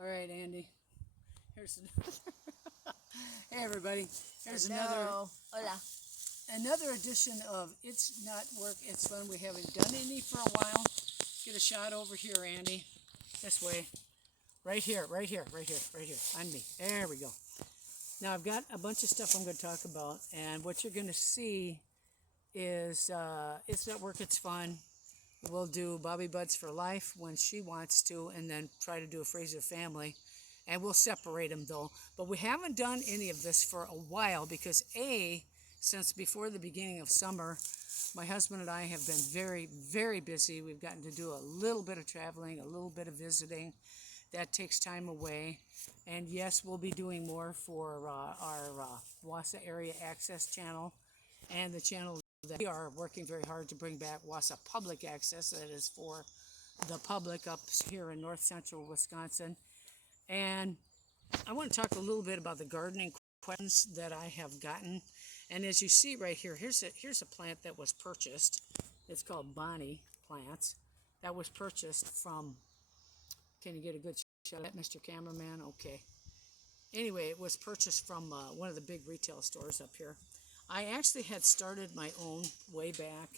All right, Andy. Here's another. Hey, everybody. Here's Hello. Hola. another edition of It's Not Work, It's Fun. We haven't done any for a while. Get a shot over here, Andy. This way. Right here, right here, right here, right here. On me. There we go. Now, I've got a bunch of stuff I'm going to talk about, and what you're going to see is It's Not Work, It's Fun. We'll do Bobby Buds for Life when she wants to, and then try to do a FRASER family. And we'll separate them though. But we haven't done any of this for a while because since before the beginning of summer, my husband and I have been very, very busy. We've gotten to do a little bit of traveling, a little bit of visiting. That takes time away. And yes, we'll be doing more for our Wassa Area Access channel and the channel that we are working very hard to bring back, Wassa Public Access, that is for the public up here in north central Wisconsin. And I want to talk a little bit about the gardening questions that I have gotten. And as you see right here, here's a plant that was purchased. It's called Bonnie plants. That was purchased from, can you get a good shot at Mr. Cameraman? Okay. Anyway, it was purchased from one of the big retail stores up here. I actually had started my own way back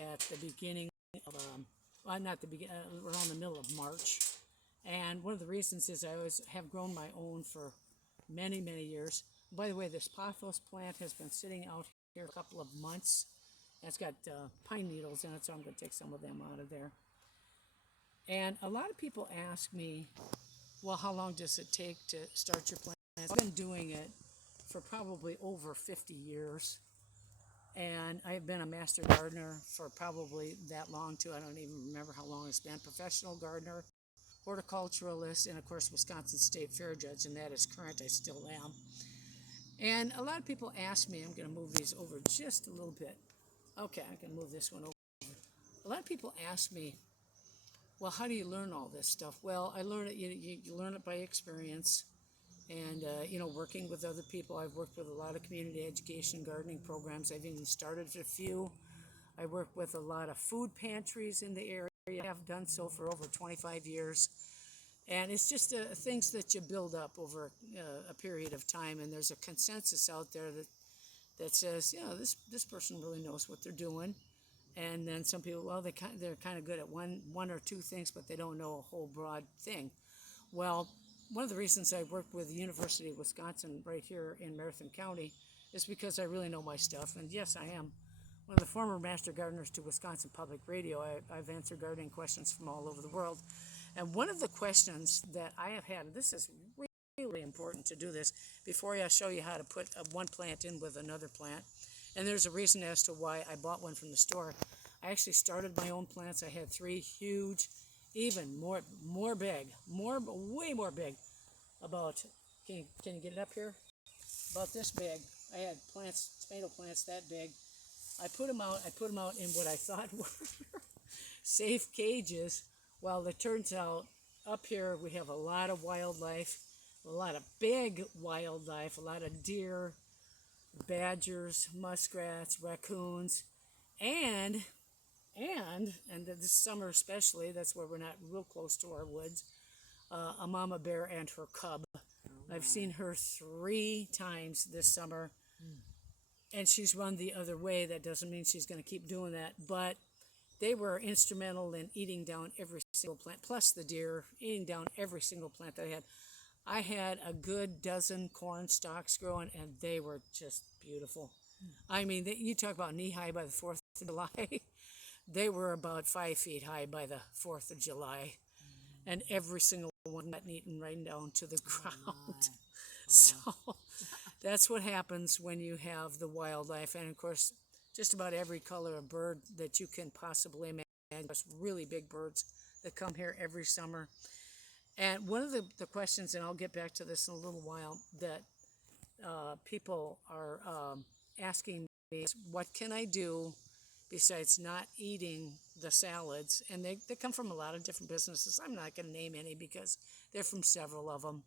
at the beginning of, not the beginning, around the middle of March. And one of the reasons is I always have grown my own for many, many years. By the way, this pothos plant has been sitting out here a couple of months. It's got pine needles in it, so I'm going to take some of them out of there. And a lot of people ask me, well, how long does it take to start your plant? I've been doing it for probably over 50 years. And I've been a master gardener for probably that long, too. I don't even remember how long it's been. Professional gardener, horticulturalist, and of course Wisconsin State Fair judge, and that is current. I still am. And a lot of people ask me, I'm going to move these over just a little bit. Okay, I can move this one over. A lot of people ask me, well, how do you learn all this stuff? Well, I learn it. You learn it by experience, and working with other people. I've worked with a lot of community education gardening programs. I've even started a few. I work with a lot of food pantries in the area. I have done so for over 25 years. And it's just things that you build up over a period of time. And there's a consensus out there that says, this person really knows what they're doing. And then some people, well, they're kind of good at one or two things, but they don't know a whole broad thing. Well, one of the reasons I work with the University of Wisconsin right here in Marathon County is because I really know my stuff. And yes, I am one of the former master gardeners to Wisconsin Public Radio. I've answered gardening questions from all over the world. And one of the questions that I have had, and this is really important to do this, before I show you how to put one plant in with another plant. And there's a reason as to why I bought one from the store. I actually started my own plants. I had 3 huge, even more big, way more big, about, can you get it up here? About this big. I had plants, tomato plants that big. I put them out in what I thought were safe cages. Well, it turns out up here we have a lot of wildlife, a lot of big wildlife, a lot of deer, badgers, muskrats, raccoons, and this summer especially, that's where we're not real close to our woods, a mama bear and her cub. Oh, wow. I've seen her 3 times this summer, and she's run the other way. That doesn't mean she's going to keep doing that, but they were instrumental in eating down every single plant, plus the deer, eating down every single plant that I had. I had a good dozen corn stalks growing, and they were just beautiful. I mean, you talk about knee-high by the 4th of July. They were about 5 feet high by the 4th of July, and every single one got eaten right down to the ground. Wow. So that's what happens when you have the wildlife, and of course, just about every color of bird that you can possibly imagine. There's really big birds that come here every summer. And one of the questions, and I'll get back to this in a little while, that people are asking me is, what can I do besides not eating the salads? And they come from a lot of different businesses. I'm not going to name any because they're from several of them.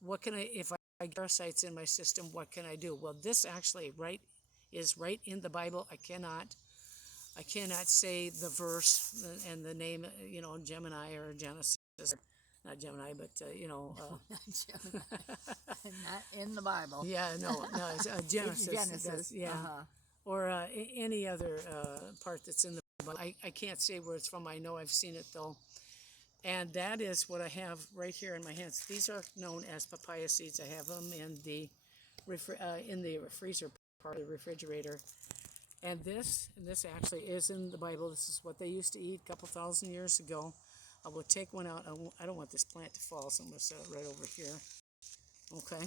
What can if I get parasites in my system, what can I do? Well, this actually is right in the Bible. I cannot say the verse and the name, Gemini or Genesis. not Gemini, but Not Gemini. Not in the Bible. yeah, no, it's Genesis. It's Genesis. Yeah, or any other part that's in the Bible. I can't say where it's from. I know I've seen it though, and that is what I have right here in my hands. These are known as papaya seeds. I have them in the freezer part of the refrigerator. And this actually is in the Bible. This is what they used to eat a couple thousand years ago. I will take one out. I don't want this plant to fall, so I'm going to set it right over here. Okay.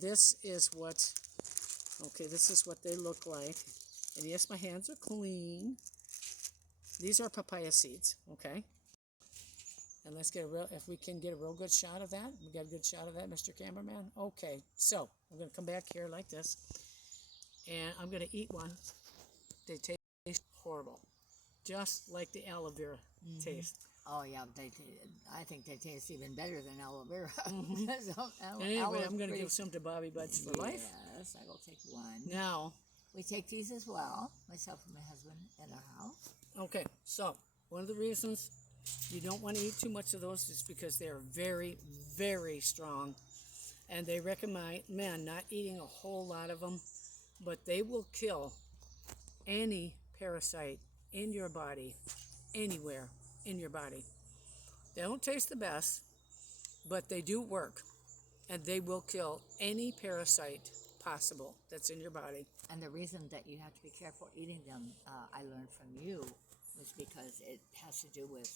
This is what they look like. And yes, my hands are clean. These are papaya seeds, okay? And let's get if we can get a real good shot of that. We got a good shot of that, Mr. Cameraman? Okay, so I'm going to come back here like this. And I'm going to eat one. They taste horrible. Just like the aloe vera taste. Oh, yeah. I think they taste even better than aloe vera. Anyway, I'm going to give some to Bobby Buds for life. Yes, I will take one. Now. We take these as well, myself and my husband, at our house. Okay, so one of the reasons you don't want to eat too much of those is because they're very, very strong. And they recommend not eating a whole lot of them. But they will kill any parasite in your body, anywhere in your body. They don't taste the best, but they do work. And they will kill any parasite possible that's in your body. And the reason that you have to be careful eating them, I learned from you, was because it has to do with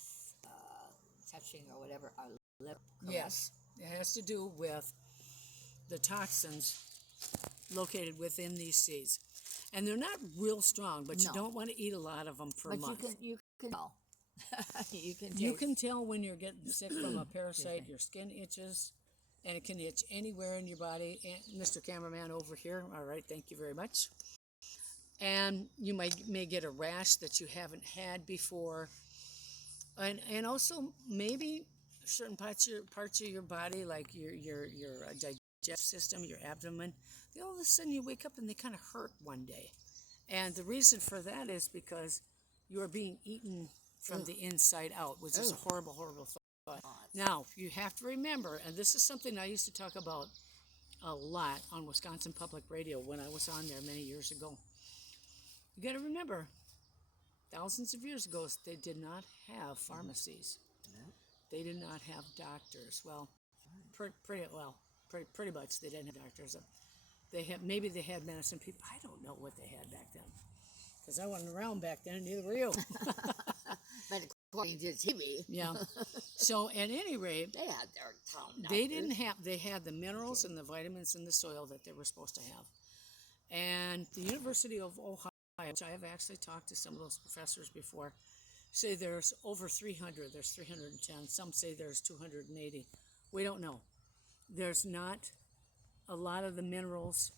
touching or whatever our lip. Correct? Yes, it has to do with the toxins located within these seeds. And they're not real strong, but you don't want to eat a lot of them per month. But you can tell. You can tell when you're getting sick from a parasite. Your skin itches, and it can itch anywhere in your body. And Mr. Cameraman over here, all right, thank you very much. And you may get a rash that you haven't had before. And also maybe certain parts of your body, like your digestive system, your abdomen, all of a sudden you wake up and they kind of hurt one day. And the reason for that is because you are being eaten from the inside out, which is a horrible, horrible thought. Now, you have to remember, and this is something I used to talk about a lot on Wisconsin Public Radio when I was on there many years ago. You got to remember, thousands of years ago, they did not have pharmacies. They did not have doctors. Well, pretty much they didn't have doctors. Maybe they had medicine people. I don't know what they had back then, because I wasn't around back then, and neither were you. But according to TV, yeah. So at any rate, they had their town doctors. They didn't have. They had the minerals and the vitamins in the soil that they were supposed to have. And the University of Ohio, which I have actually talked to some of those professors before, say there's over 300. There's 310. Some say there's 280. We don't know. There's not a lot of the minerals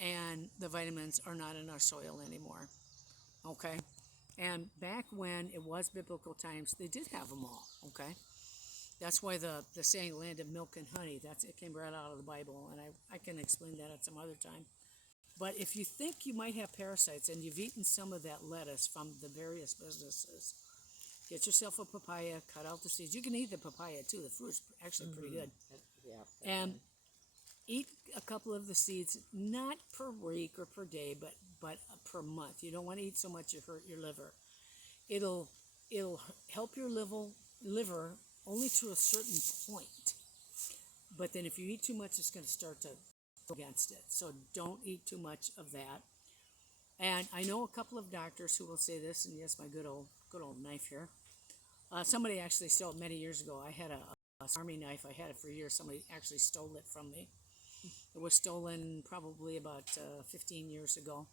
and the vitamins are not in our soil anymore. Okay? And back when it was biblical times, they did have them all. Okay? That's why the saying land of milk and honey, it came right out of the Bible, and I can explain that at some other time. But if you think you might have parasites and you've eaten some of that lettuce from the various businesses, get yourself a papaya, cut out the seeds. You can eat the papaya too. The fruit's actually pretty good. Yeah. And eat a couple of the seeds, not per week or per day, but per month. You don't want to eat so much you hurt your liver. It'll help your liver only to a certain point. But then if you eat too much, it's going to start to go against it. So don't eat too much of that. And I know a couple of doctors who will say this, and yes, my good old knife here. Somebody actually stole it many years ago. I had a army knife. I had it for years. Somebody actually stole it from me. It was stolen probably about 15 years ago,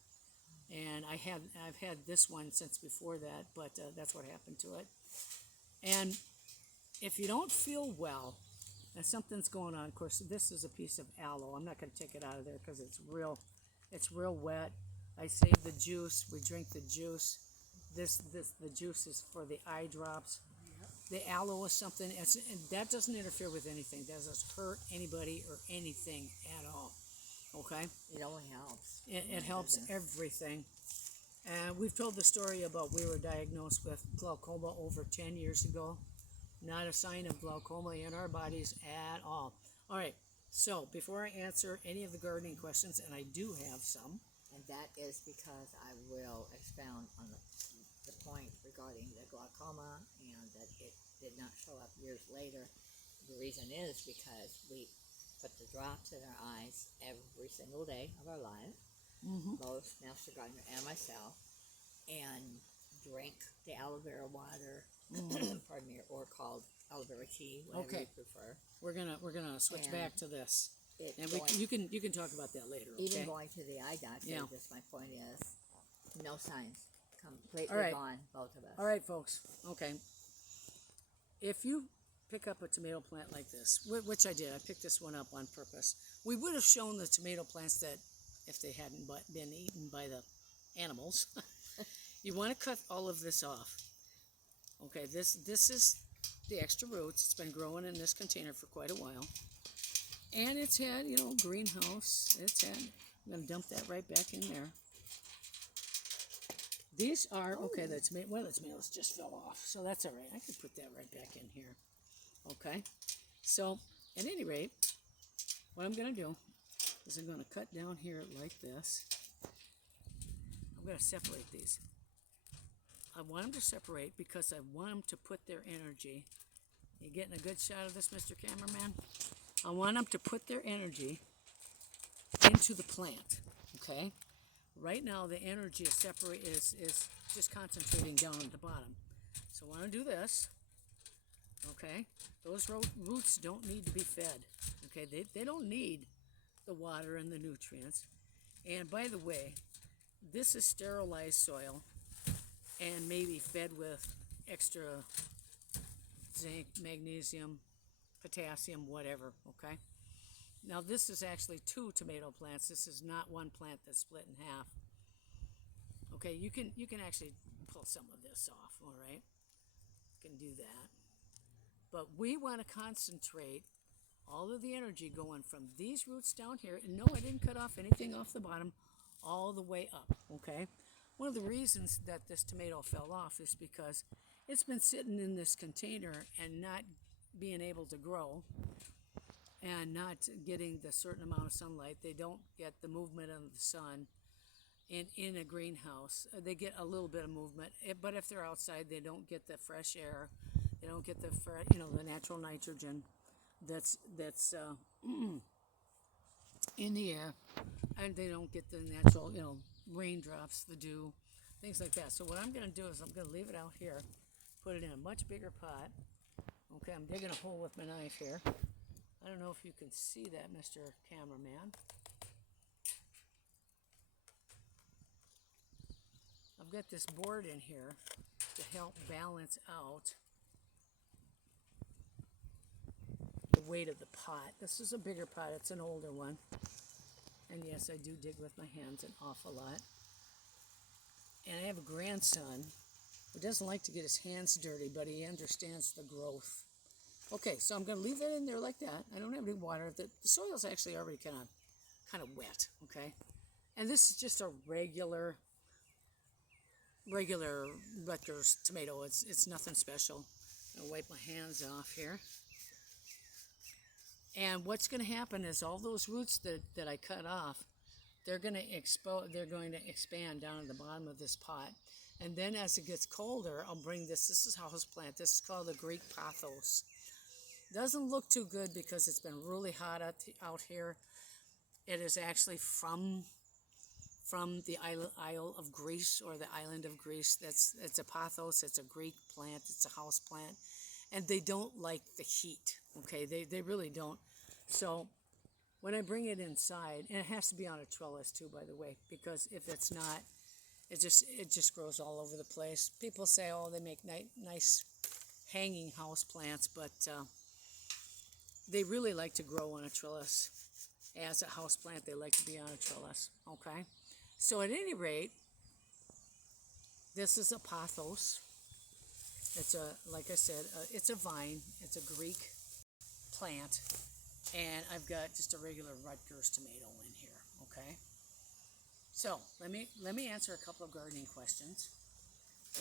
and I've had this one since before that, but that's what happened to it. And if you don't feel well, and something's going on, of course, this is a piece of aloe. I'm not going to take it out of there because it's real wet. I save the juice. We drink the juice. The juice is for the eye drops. The aloe is something, and that doesn't interfere with anything. That doesn't hurt anybody or anything at all. Okay? It only helps. It helps everything. And we've told the story about we were diagnosed with glaucoma over 10 years ago. not a sign of glaucoma in our bodies at all. All right, so before I answer any of the gardening questions, and I do have some, And that is because I will expound on the point regarding the glaucoma and that it did not show up years later. The reason is because we put the drops in our eyes every single day of our lives, both Master Gardener and myself, and drink the aloe vera water, pardon me, or called aloe vera tea, whatever you prefer. We're gonna switch back to this, and you can talk about that later. Okay? Even going to the eye doctor, just my point is, no signs, completely gone, both of us. All right, folks. Okay. If you pick up a tomato plant like this, which I did, I picked this one up on purpose. We would have shown the tomato plants that if they hadn't been eaten by the animals. You want to cut all of this off. Okay, this is the extra roots. It's been growing in this container for quite a while. And it's had, greenhouse. I'm going to dump that right back in there. These are, okay, one of the tomatoes just fell off, so that's all right. I can put that right back in here. Okay, so at any rate, what I'm going to do is I'm going to cut down here like this. I'm going to separate these. I want them to separate because I want them to put their energy. You getting a good shot of this, Mr. Cameraman? I want them to put their energy into the plant, okay? Right now, the energy is just concentrating down at the bottom. So I want to do this, okay? Those roots don't need to be fed, okay? They don't need the water and the nutrients. And by the way, this is sterilized soil and maybe fed with extra zinc, magnesium, potassium, whatever, okay? Now this is actually 2 tomato plants. This is not one plant that's split in half. Okay, you can actually pull some of this off, all right? You can do that. But we want to concentrate all of the energy going from these roots down here, and no, I didn't cut off anything off the bottom, all the way up, okay? One of the reasons that this tomato fell off is because it's been sitting in this container and not being able to grow and not getting the certain amount of sunlight. They don't get the movement of the sun in a greenhouse. They get a little bit of movement, but if they're outside, they don't get the fresh air. They don't get the the natural nitrogen that's in the air, and they don't get the natural raindrops, the dew, things like that. So what I'm going to do is I'm going to leave it out here, put it in a much bigger pot. Okay, I'm digging a hole with my knife here. I don't know if you can see that, Mr. Cameraman. I've got this board in here to help balance out the weight of the pot. This is a bigger pot. It's an older one. And yes, I do dig with my hands an awful lot. And I have a grandson who doesn't like to get his hands dirty, but he understands the growth. Okay, so I'm going to leave that in there like that. I don't have any water. The soil's actually already kind of wet, okay? And this is just a regular Rutgers tomato. It's nothing special. I'm going to wipe my hands off here. And what's going to happen is all those roots that I cut off, they're going to expand down at the bottom of this pot. And then as it gets colder, I'll bring this is house plant. This is called the Greek pothos. Doesn't look too good because it's been really hot out here. It is actually from the Isle of Greece, or the island of Greece. It's a pothos. It's a Greek plant. It's a house plant. And they don't like the heat, okay? They really don't. So when I bring it inside, and it has to be on a trellis too, by the way, because if it's not, it just grows all over the place. People say, oh, they make nice hanging house plants, but they really like to grow on a trellis. As a house plant, they like to be on a trellis, okay? So at any rate, this is a pothos. It's like I said, it's a vine. It's a Greek plant, and I've got just a regular Rutgers tomato in here. Okay. So let me answer a couple of gardening questions.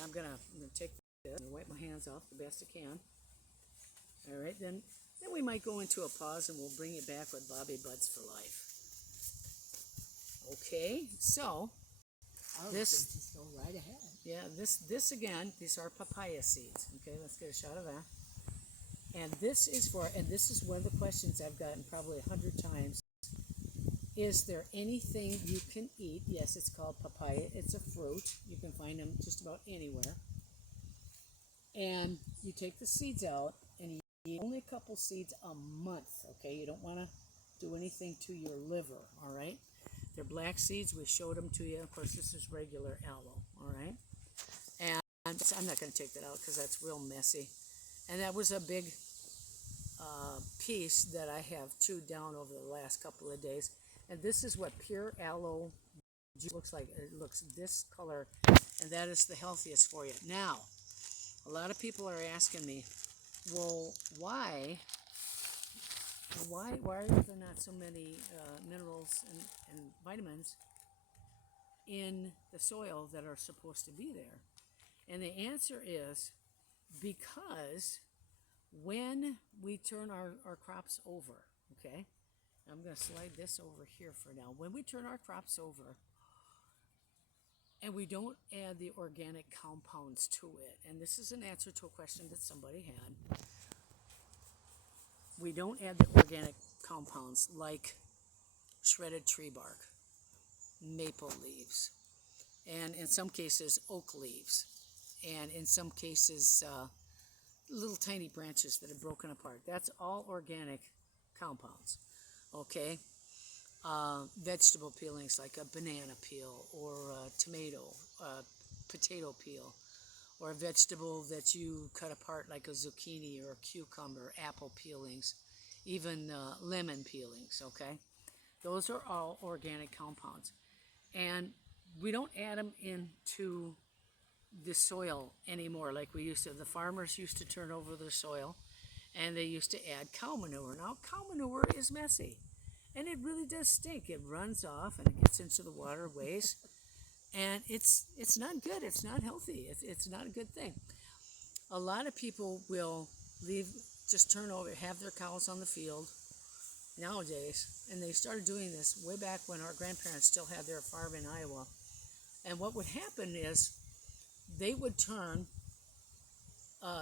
I'm gonna take this and wipe my hands off the best I can. All right, then we might go into a pause and we'll bring you back with Bobby Buds for Life. Okay, so this, just go right ahead. yeah, this again, these are papaya seeds. Okay, let's get a shot of that. And this is one of the questions I've gotten probably 100 times. Is there anything you can eat? Yes, it's called papaya. It's a fruit. You can find them just about anywhere. And you take the seeds out, and you eat only a couple seeds a month, okay? You don't want to do anything to your liver, all right? They're black seeds. We showed them to you. Of course, this is regular aloe, all right? And I'm not going to take that out because that's real messy. And that was a big piece that I have chewed down over the last couple of days. And this is what pure aloe juice looks like. It looks this color, and that is the healthiest for you. Now, a lot of people are asking me, well, why are there not so many minerals and vitamins in the soil that are supposed to be there? And the answer is because when we turn our crops over, okay, I'm going to slide this over here for now. When we turn our crops over and we don't add the organic compounds to it, and this is an answer to a question that somebody had, we don't add the organic compounds like shredded tree bark, maple leaves, and in some cases oak leaves, and in some cases little tiny branches that are broken apart. That's all organic compounds, okay? Vegetable peelings like a banana peel or a tomato, potato peel, or a vegetable that you cut apart like a zucchini or a cucumber, apple peelings, even lemon peelings, okay? Those are all organic compounds. And we don't add them into the soil anymore like we used to. The farmers used to turn over their soil and they used to add cow manure. Now, cow manure is messy and it really does stink. It runs off and it gets into the waterways and it's not good. It's not healthy. It's not a good thing. A lot of people will turn over, have their cows on the field nowadays, and they started doing this way back when our grandparents still had their farm in Iowa. And what would happen is they would turn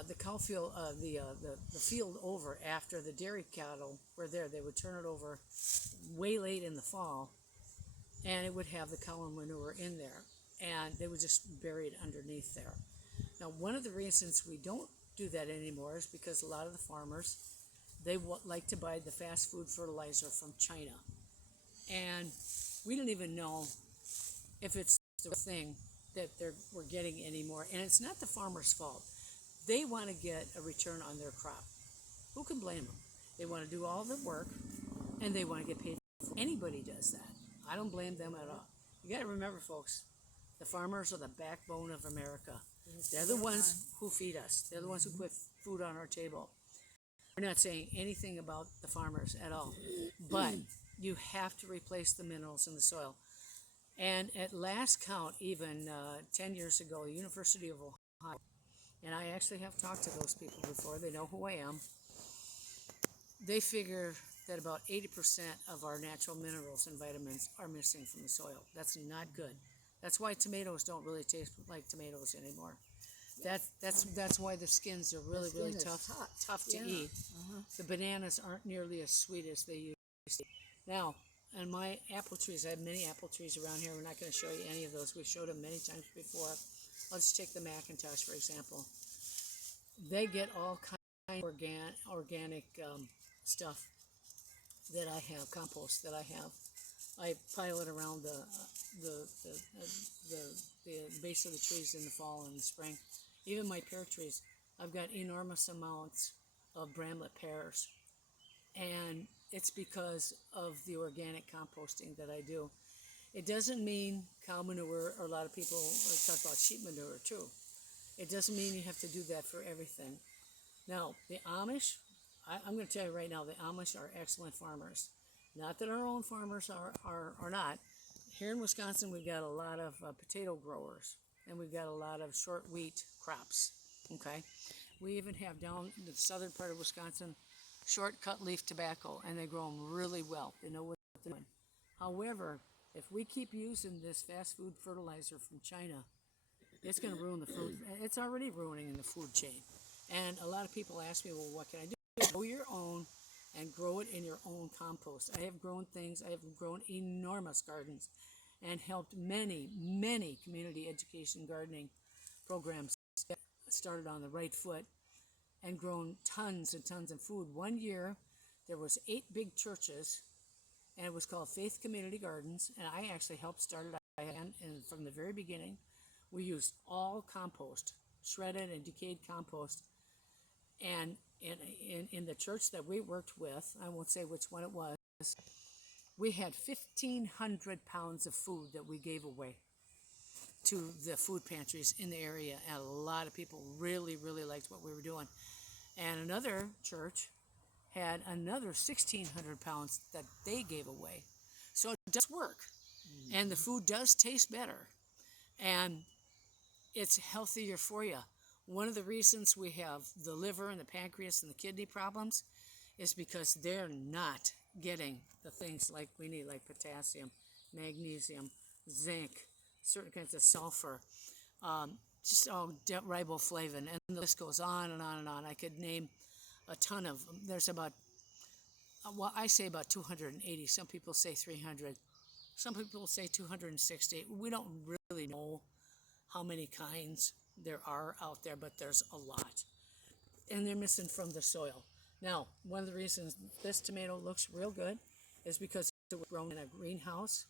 the cow field, the field over after the dairy cattle were there. They would turn it over way late in the fall, and it would have the cow manure in there, and they would just bury it underneath there. Now, one of the reasons we don't do that anymore is because a lot of the farmers, they like to buy the fast food fertilizer from China, and we don't even know if it's the thing that we're getting anymore. And it's not the farmer's fault. They want to get a return on their crop. Who can blame them? They want to do all the work, and they want to get paid. Anybody does that. I don't blame them at all. You got to remember, folks, the farmers are the backbone of America. They're the ones who feed us. They're the ones who put food on our table. We're not saying anything about the farmers at all, but you have to replace the minerals in the soil. And at last count, even 10 years ago, the University of Ohio, and I actually have talked to those people before, they know who I am, they figure that about 80% of our natural minerals and vitamins are missing from the soil. That's not good. That's why tomatoes don't really taste like tomatoes anymore. That's why the skins are really tough to eat. The bananas aren't nearly as sweet as they used to be. Now, on my apple trees, I have many apple trees around here. We're not going to show you any of those. We've showed them many times before. I'll just take the Macintosh, for example. They get all kinds of organic stuff that I have, compost that I have. I pile it around the base of the trees in the fall and the spring. Even my pear trees, I've got enormous amounts of bramlett pears. And it's because of the organic composting that I do. It doesn't mean cow manure, or a lot of people talk about sheep manure too. It doesn't mean you have to do that for everything. Now, the Amish, I'm going to tell you right now, the Amish are excellent farmers. Not that our own farmers are not. Here in Wisconsin, we've got a lot of potato growers, and we've got a lot of short wheat crops, okay? We even have down in the southern part of Wisconsin short cut leaf tobacco, and they grow them really well. They know what they're doing. However, if we keep using this fast food fertilizer from China, it's going to ruin the food. It's already ruining the food chain. And a lot of people ask me, well, what can I do? Grow your own and grow it in your own compost. I have grown things. I have grown enormous gardens and helped many, many community education gardening programs get started on the right foot and grown tons and tons of food. One year, there was 8 big churches, and it was called Faith Community Gardens, and I actually helped start it. And from the very beginning, we used all compost, shredded and decayed compost. And in the church that we worked with, I won't say which one it was, we had 1,500 pounds of food that we gave away to the food pantries in the area. And a lot of people really, really liked what we were doing. And another church had another 1,600 pounds that they gave away. So it does work. And the food does taste better. And it's healthier for you. One of the reasons we have the liver and the pancreas and the kidney problems is because they're not getting the things like we need, like potassium, magnesium, zinc, certain kinds of sulfur, just all riboflavin, and the list goes on and on and on. I could name a ton of them. There's about, well, I say about 280. Some people say 300. Some people say 260. We don't really know how many kinds there are out there, but there's a lot. And they're missing from the soil. Now, one of the reasons this tomato looks real good is because it was grown in a greenhouse.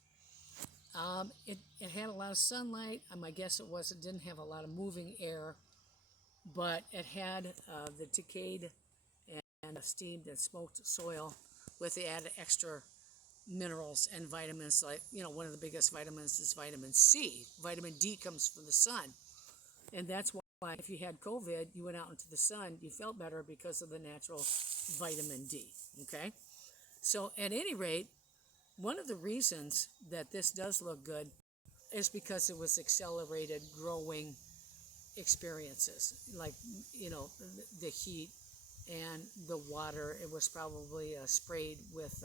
It had a lot of sunlight. My guess it didn't have a lot of moving air, but it had the decayed and steamed and smoked soil with the added extra minerals and vitamins. Like, one of the biggest vitamins is vitamin C. Vitamin D comes from the sun. And that's why if you had COVID, you went out into the sun, you felt better because of the natural vitamin D, okay? So at any rate, one of the reasons that this does look good is because it was accelerated growing experiences, like, the heat and the water. It was probably sprayed with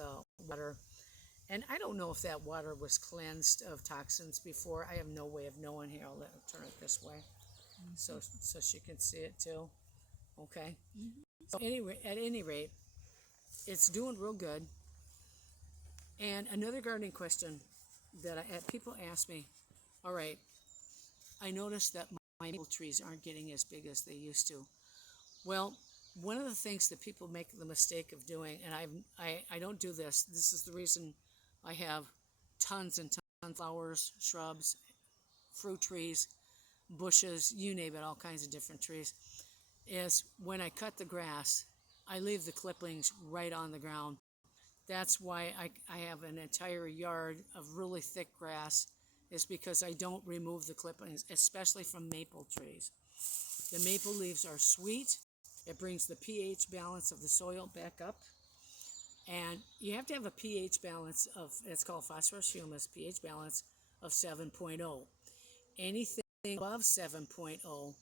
water. And I don't know if that water was cleansed of toxins before. I have no way of knowing. Here, I'll turn it this way. So she can see it too. Okay. So anyway, at any rate, it's doing real good. And another gardening question that people ask me, all right, I noticed that my maple trees aren't getting as big as they used to. Well, one of the things that people make the mistake of doing, and I don't do this. This is the reason I have tons and tons of flowers, shrubs, fruit trees, bushes, you name it, all kinds of different trees, is when I cut the grass, I leave the clippings right on the ground. That's why I have an entire yard of really thick grass, is because I don't remove the clippings, especially from maple trees. The maple leaves are sweet. It brings the pH balance of the soil back up. And you have to have a pH balance of, it's called phosphorus humus, pH balance of 7.0. Anything above 7.0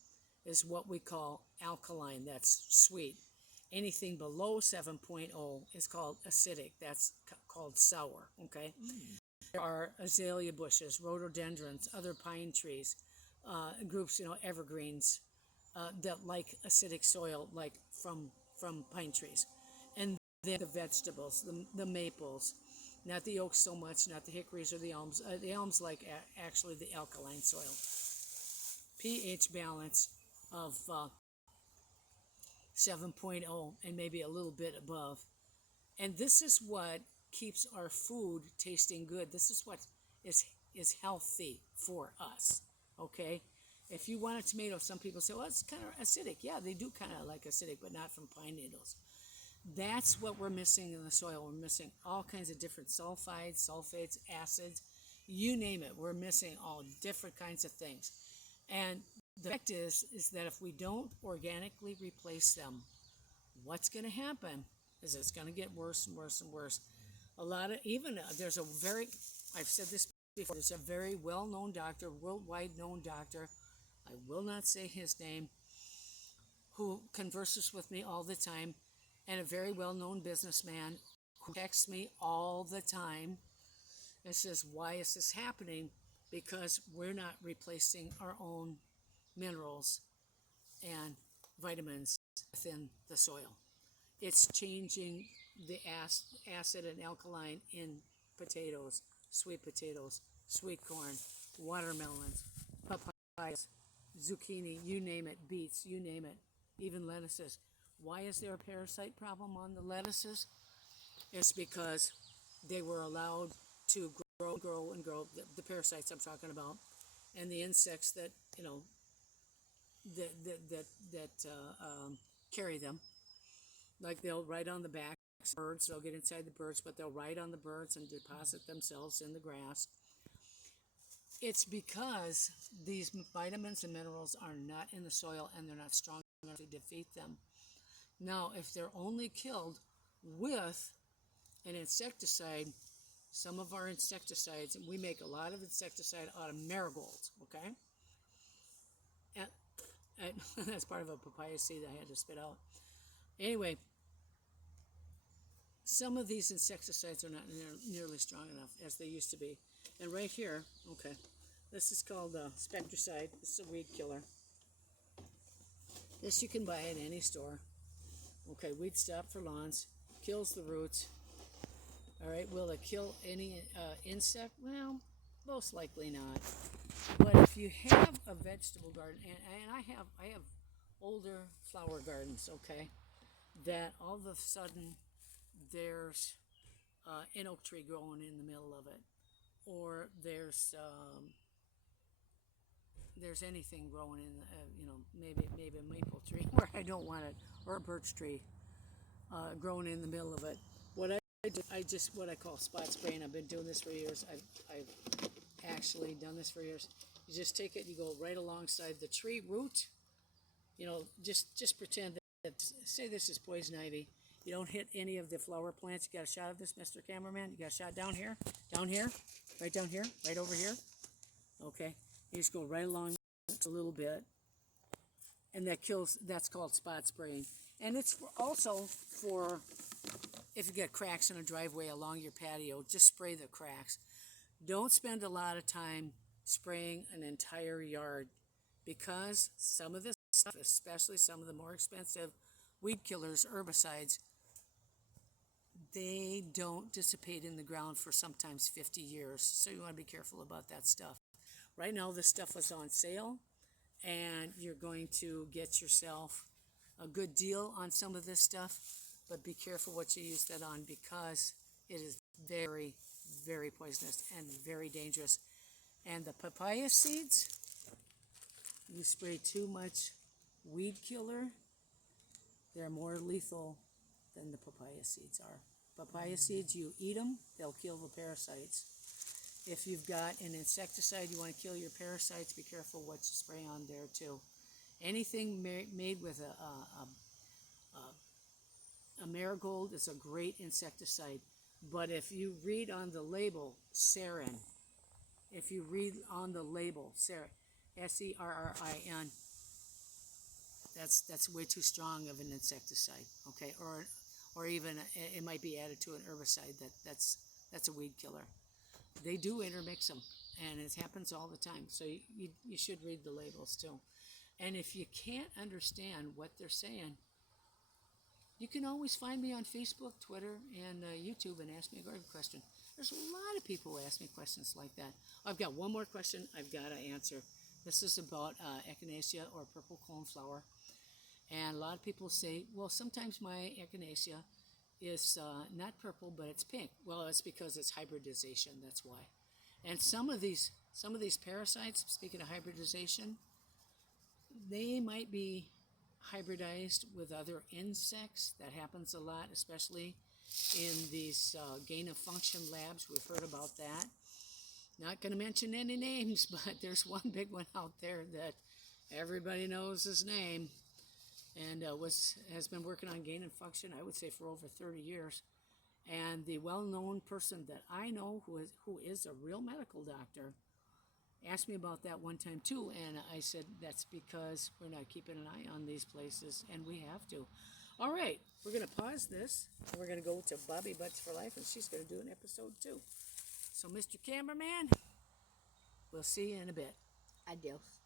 is what we call alkaline, that's sweet. Anything below 7.0 is called acidic, that's called sour, okay? There are azalea bushes, rhododendrons, other pine trees, groups, evergreens, that like acidic soil, like from pine trees. And then the vegetables, the maples, not the oaks so much, not the hickories or the elms. The elms like actually the alkaline soil. pH balance of 7.0 and maybe a little bit above. And this is what keeps our food tasting good. This is what is healthy for us, okay? If you want a tomato, some people say, well, it's kind of acidic. Yeah, they do kind of like acidic, but not from pine needles. That's what we're missing in the soil. We're missing all kinds of different sulfides, sulfates, acids, you name it. We're missing all different kinds of things. And the fact is that if we don't organically replace them, what's going to happen is it's going to get worse and worse and worse. There's a very, I've said this before, there's a very well-known doctor, worldwide known doctor, I will not say his name, who converses with me all the time, and a very well-known businessman who texts me all the time and says, why is this happening? Because we're not replacing our own minerals and vitamins within the soil. It's changing the acid and alkaline in potatoes, sweet corn, watermelons, papayas, zucchini, you name it, beets, you name it, even lettuces. Why is there a parasite problem on the lettuces? It's because they were allowed to grow, the parasites I'm talking about, and the insects that, carry them. Like they'll ride on the back of birds, they'll get inside the birds, but they'll ride on the birds and deposit themselves in the grass. It's because these vitamins and minerals are not in the soil and they're not strong enough to defeat them. Now, if they're only killed with an insecticide, some of our insecticides, and we make a lot of insecticide out of marigolds, okay? And that's part of a papaya seed I had to spit out. Anyway, some of these insecticides are not nearly strong enough as they used to be. And right here, okay, this is called Spectricide. This is a weed killer. This you can buy at any store. Okay, Weed Stop for lawns. Kills the roots. All right, will it kill any insect? Well, most likely not. But if you have a vegetable garden, and I have older flower gardens, okay, that all of a sudden there's an oak tree growing in the middle of it, or there's anything growing in, maybe a maple tree where I don't want it, or a birch tree growing in the middle of it. What I call spot spraying. I've been doing this for years. I've actually done this for years. You just take it, you go right alongside the tree root. Just pretend that, say this is poison ivy. You don't hit any of the flower plants. You got a shot of this, Mr. Cameraman? You got a shot down here, right down here, right over here. Okay, you just go right along a little bit, and that's called spot spraying. And it's also for if you get cracks in a driveway along your patio, just spray the cracks. Don't spend a lot of time spraying an entire yard, because some of this stuff, especially some of the more expensive weed killers, herbicides, they don't dissipate in the ground for sometimes 50 years. So you want to be careful about that stuff. Right now, this stuff is on sale, and you're going to get yourself a good deal on some of this stuff, but be careful what you use that on, because it is very, very poisonous and very dangerous. And the papaya seeds, you spray too much weed killer, they're more lethal than the papaya seeds are. Papaya seeds, you eat them, they'll kill the parasites. If you've got an insecticide, you want to kill your parasites, be careful what you spray on there too. Anything made with a marigold is a great insecticide. But if you read on the label, sarin, sarin, S-E-R-R-I-N, that's way too strong of an insecticide, okay? Or even it might be added to an herbicide that's a weed killer. They do intermix them, and it happens all the time. So you should read the labels too. And if you can't understand what they're saying, you can always find me on Facebook, Twitter, and YouTube and ask me a garden question. There's a lot of people who ask me questions like that. I've got one more question I've got to answer. This is about echinacea, or purple coneflower. And a lot of people say, well, sometimes my echinacea is not purple, but it's pink. Well, it's because it's hybridization, that's why. And some of these parasites, speaking of hybridization, they might be hybridized with other insects. That happens a lot, especially in these gain of function labs. We've heard about that. Not going to mention any names, but there's one big one out there that everybody knows his name, and has been working on gain and function, I would say, for over 30 years. And the well-known person that I know who is a real medical doctor asked me about that one time too, and I said that's because we're not keeping an eye on these places, and we have to. All right, we're going to pause this, and we're going to go to Bobby Butts for Life, and she's going to do an episode too. So, Mr. Cameraman, we'll see you in a bit. Adios.